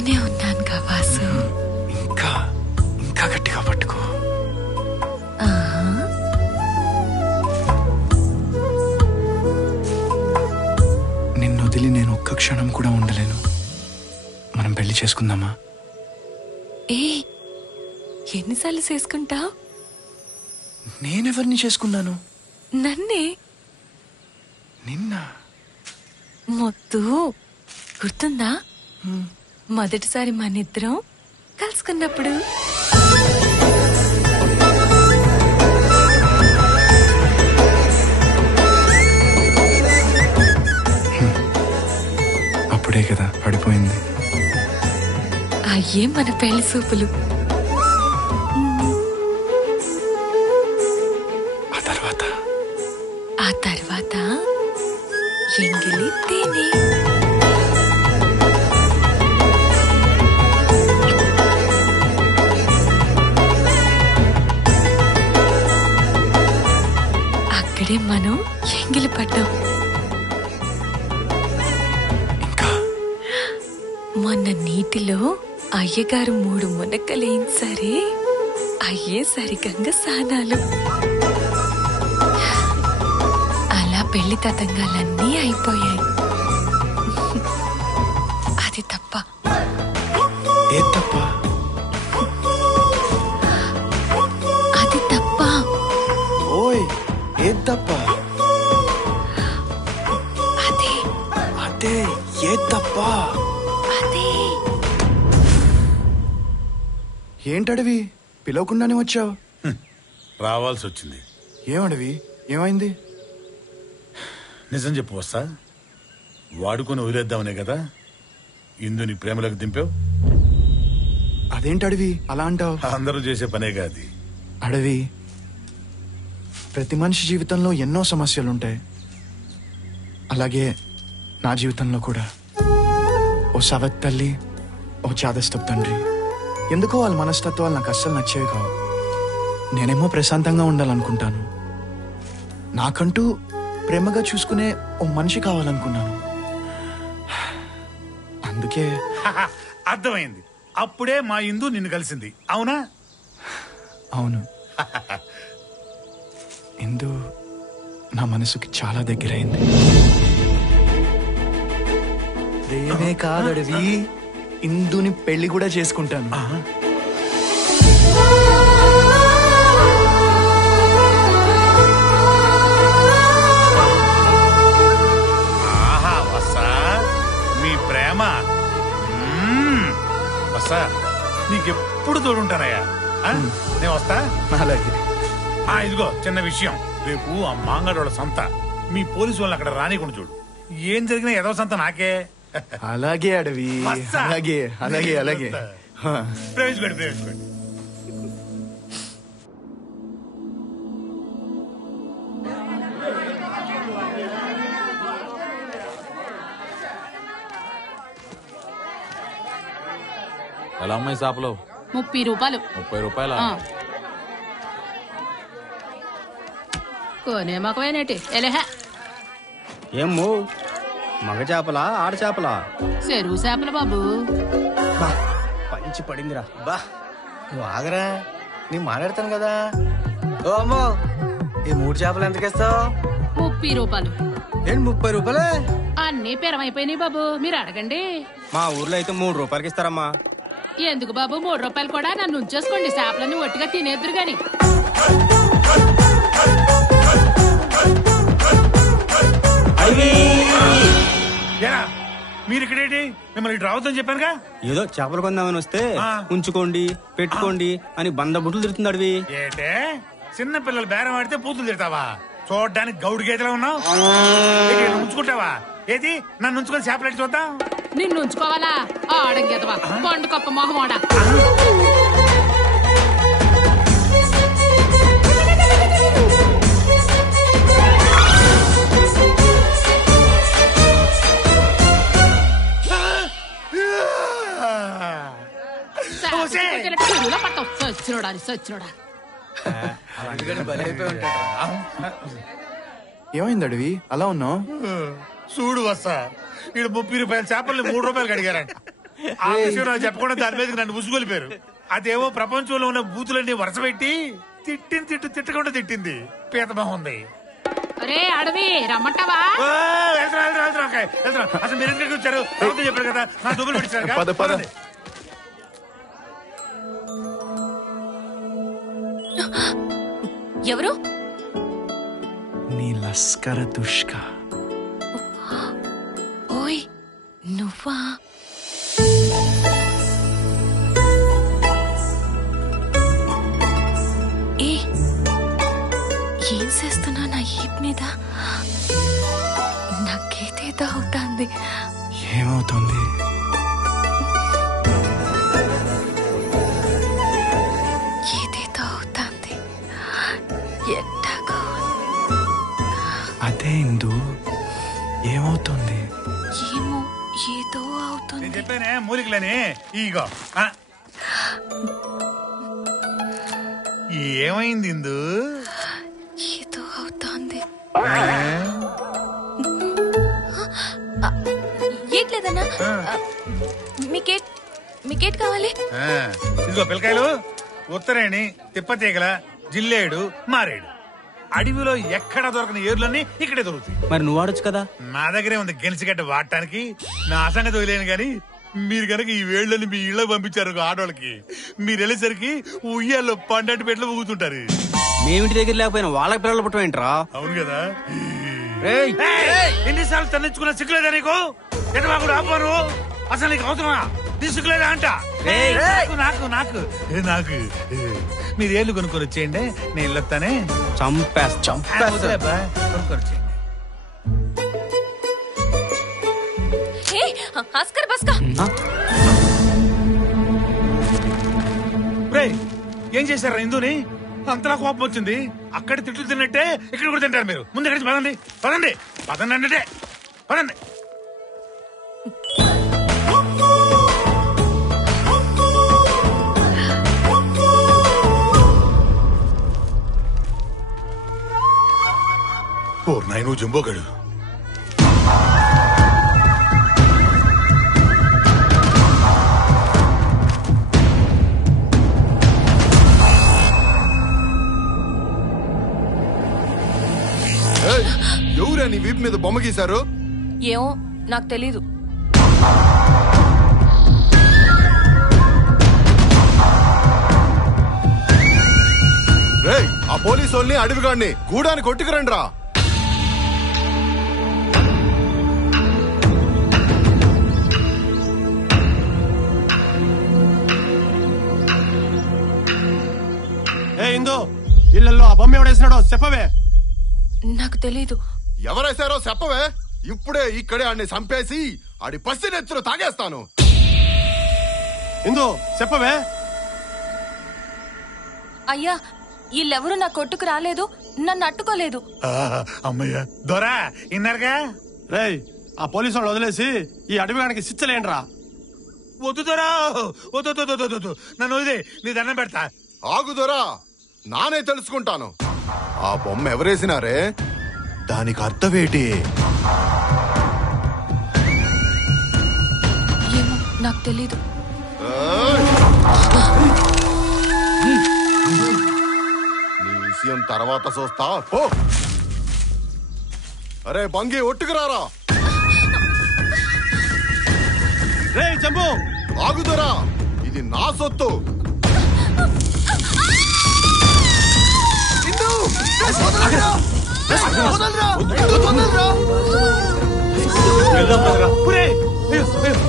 పట్టుకునే ఉన్నాను వాసు. ఇంకా ఇంకా గట్టిగా పట్టుకో. నిన్ను వదిలి నేను ఒక్క క్షణం కూడా ఉండలేను. మనం పెళ్లి చేసుకుందామా? ఏ ఎన్నిసార్లు చేసుకుంటావు? నేనెవరిని చేసుకున్నాను? నన్నే. నిన్న మొత్తు గుర్తుందా? మొదటిసారి మనిద్దరం కలుసుకున్నప్పుడు. అప్పుడే కదా పడిపోయింది. అయ్యే మన పెళ్లి సూపులు. ఆ తర్వాత ఎంగిలి తేనె. అక్కడే మనం ఎంగిలి పడ్డాం. ఇంకా మొన్న నీటిలో అయ్యగారు 3 మునక్కలేం సరే అయ్యే సరిగంగా స్నానాలు. అలా పెళ్లి తతంగాలన్నీ అయిపోయాయి. అది తప్ప. ఏ తప్ప? అది తప్ప. ఓయ్ ఏ తప్ప? అదే అదే ఏ తప్ప? అదే. ఏంటడవి పిలవకుండానే వచ్చావు? రావాల్సి వచ్చింది. ఏమడవి ఏమైంది? నిజం చెప్పు వస్తా. వాడుకొని వదిలేద్దామనే కదా ఇందుని ప్రేమలోకి దింపావు. అదేంటడవి అలా అంటావు? అందరూ చేసే పనే కాదు అడవి. ప్రతి మనిషి జీవితంలో ఎన్నో సమస్యలుంటాయి. అలాగే నా జీవితంలో కూడా. ఓ సవత్ తల్లి, ఓ చాదస్తపు తండ్రి. ఎందుకో వాళ్ళ మనస్తత్వాలు నాకు అస్సలు నచ్చేవి కావు. నేనేమో ప్రశాంతంగా ఉండాలనుకుంటాను. నాకంటూ ప్రేమగా చూసుకునే ఓ మనిషి కావాలనుకున్నాను. అందుకే అర్థమైంది. అప్పుడే మా ఇందు నిన్ను కలిసింది, అవునా? అవును. ఇందు నా మనసుకి చాలా దగ్గరైంది. ప్రేమే కాదడవి, ఇందుని పెళ్లి కూడా చేసుకుంటాను. ఆహా వస్తా, మీ ప్రేమ వస్తా నీకెప్పుడు తోడుంటానయ్యా. నేను వస్తా. అలాగే. ఇదిగో చిన్న విషయం. రేపు ఆ మాంగడోళ్ళ సంత. మీ పోలీసు వాళ్ళని అక్కడ రానికుండా చూడు. ఏం జరిగినా ఏదో సంత నాకే. అలాగే అడవి. అలాగే అలాగే అలాగే. ప్రవేశపెట్టు ప్రవేశపెట్టు. ఎలా అమ్మాయి చేపలు? 30 రూపాయలు. 30 రూపాయల? కొనే మకవేనేటి ఎలేహ. ఏమో మగ చేపలా ఆడ చేపలా? చెరువు చేపలు బాబు. పంచి పడిందిరా. బా నువ్వు ఆగరా, నేను మాట్లాడతాను కదా. ఓ అమ్మో, ఈ 3 చేపలు ఎంతకిస్తావు? 30 రూపాయలు. ఏంటి 30 రూపాయలే? అన్నీ పెరమైపోయినాయి బాబు, మీరు అడగండి. మా ఊర్లో అయితే 3 రూపాయలకి ఇస్తారమ్మా. ఎందుకు బాబు 3 రూపాయలు కూడా నన్ను ఉంచేసుకోండి, చేపలన్నీ ఒట్టిగా తినేద్దరు గాని. మీరు ఇక్కడేంటి? మిమ్మల్ని ఇటు రావద్దని చెప్పానుగా. ఏదో చేపలు కొందామని వస్తే ఉంచుకోండి పెట్టుకోండి అని బంద బుట్లు తిరుగుతుంది అడవి. ఏటే చిన్న పిల్లలు బేరం ఆడితే పూతులు తిడతావా? చూడడానికి గౌడు గేదెలా ఉన్నావు. ఉంచుకుంటావా? ఏది నన్ను ఉంచుకొని చేపలు చూద్దాం. నిన్ను ఉంచుకోవాలా? ఆడంగేదవా పండు కప్ప మొహమాడ. ఏమైంది అడవి అలా ఉన్నావు? చూడు వస్తా, ఇక్కడ 30 రూపాయల చేపల్ని 3 రూపాయలు అడిగారంట. ఆ విషయం నాకు చెప్పకుండా దాని మీద నన్ను ముసుగొలిపారు. అదేవో ప్రపంచంలో ఉన్న బూతులన్నీ వరుస పెట్టి తిట్టకుండా తిట్టింది. పీతమహం ఉంది. అరే అడవి రమ్మంటావా? అసలు మీరు ఎందుకు వచ్చారు? చెప్పారు కదా నా దుబ్బులు పెట్టారు. ఎవరు? నీ లస్కర దుష్క. ఓయ్ నువ్వా? ఏం చేస్తున్నా నా ఈప్ మీద? నాకేదేదో అవుతుంది. ఏమవుతుంది? ఏదేదో అవుతుంది. ఎట్టాగో. అదే ఇందు, ఏమవుతుంది? ఏమో ఏదో అవుతుంది. నేను చెప్పానే మూలికలని. ఈగో ఏమైంది ఇందు? ఏదో అవుతుంది. ఏట్లేదన్నా? మీకేట్ కావాలి? ఇదిగో పిల్లకాయలు, ఉత్తరేణి, తిప్పతీగల, జిల్లేడు, మారేడు. అడవిలో ఎక్కడ దొరకని ఏర్లన్నీ ఇక్కడే దొరుకుతాయి. మరి నువ్వు వాడొచ్చు కదా. నా దగ్గరే ఉంది గెలిచిగడ్డ వాడటానికి. నా అసంగతి వదిలేను గాని మీరు కనుక ఈ వేళ్ళని మీ ఇళ్ళకి పంపించారు ఆడోళ్ళకి, మీరు వెళ్ళేసరికి ఉయ్యాల్లో పండంటి పెట్లు ఊగుతుంటారు. మేమింటి దగ్గర లేకపోయినా వాళ్ళకి పిల్లలు పుట్టం ఏంట్రా? అవును కదా. ఎన్నిసార్లు తన్నించుకున్న సిగ్గులేదా నీకు? ఎటవాకుడు ఆపాను. అసలు నీకు అవుతున్నా నీ సిగ్గులేదా అంట. నాకు నాకు నాకు మీరు ఏళ్ళు కొనుక్కొని వచ్చేయండి, నేను వెళ్ళొస్తానే. కొనుక్కొని వచ్చేయండి. ఏం చేశారా ఇందుని? అంతలా కోపం వచ్చింది. అక్కడ తిట్లు తిన్నట్టే ఇక్కడ కూడా తింటారు మీరు. ముందు ఎక్కడి పదండి పదండి పదండి అంటే పదండి. ఓ నాయను జంబోగడు. ఎవరా నీ వీపు మీద బొమ్మ గీశారు? ఏమో నాకు తెలీదు. రేయ్, ఆ పోలీసు వాళ్ళని అడవిగాడిని గూడాన్ని కొట్టుకురండి రా. ఇందో ఇళ్ళల్లో ఆ బొమ్మ ఎవడేసినాడో చెప్పవే. నాకు తెలీదు. ఎవరేసారో చెప్పవే. ఇప్పుడే ఇక్కడే ఆడిని చంపేసి ఆడి పసి నెత్తులు తాగేస్తాను. ఇందో చెప్పవే. అయ్యా వీళ్ళెవరూ నా కొట్టుకు రాలేదు, నన్ను అట్టుకోలేదు. అమ్మయ్యా దొరా ఇన్నారుగా. రేయ్, ఆ పోలీసు వాళ్ళు వదిలేసి ఈ అడవిగానికి శిచ్చలేండ్రా. వద్దు దొరా, వద్దు నన్ను వదిలే, నీ దండం పెడతా. ఆగుదోరా, నానే తెలుసుకుంటాను. ఆ బొమ్మ ఎవరేసినారే, దానికి అర్థమేటి? ఏమో నాకు తెలీదు. నీ విషయం తర్వాత చూస్తా. ఓ అరే బంగి ఒట్టుకురారా. రే జంబు, ఆగుదోరా, ఇది నా సొత్తు.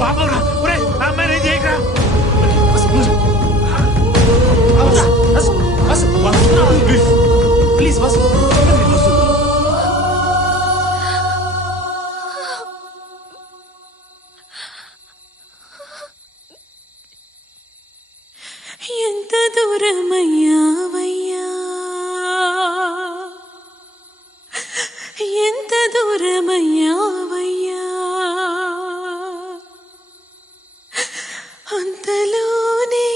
పాపరా అమ్మాయి చేయకరా. Please bus. ఎంత దూరమయ్యావయ్యా, ఎంత దూరమయ్యావయ్యా, అంతలోనే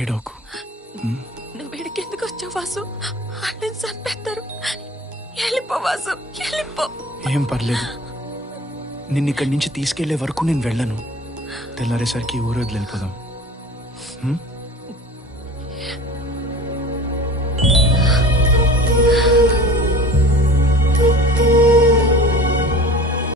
ఏడోకు. నువ్వు వీడికి ఎందుకు వచ్చావు వాసు? అన్నీ చంపేస్తారు. వెళ్ళిపో వాసు, వెళ్ళిపో. ఏం పర్లేదు, నిన్ను ఇక్కడి నుంచి తీసుకెళ్లే వరకు నేను వెళ్ళను. తెల్లారేసరికి ఊరు వదిలి వెళ్ళిపోదాం.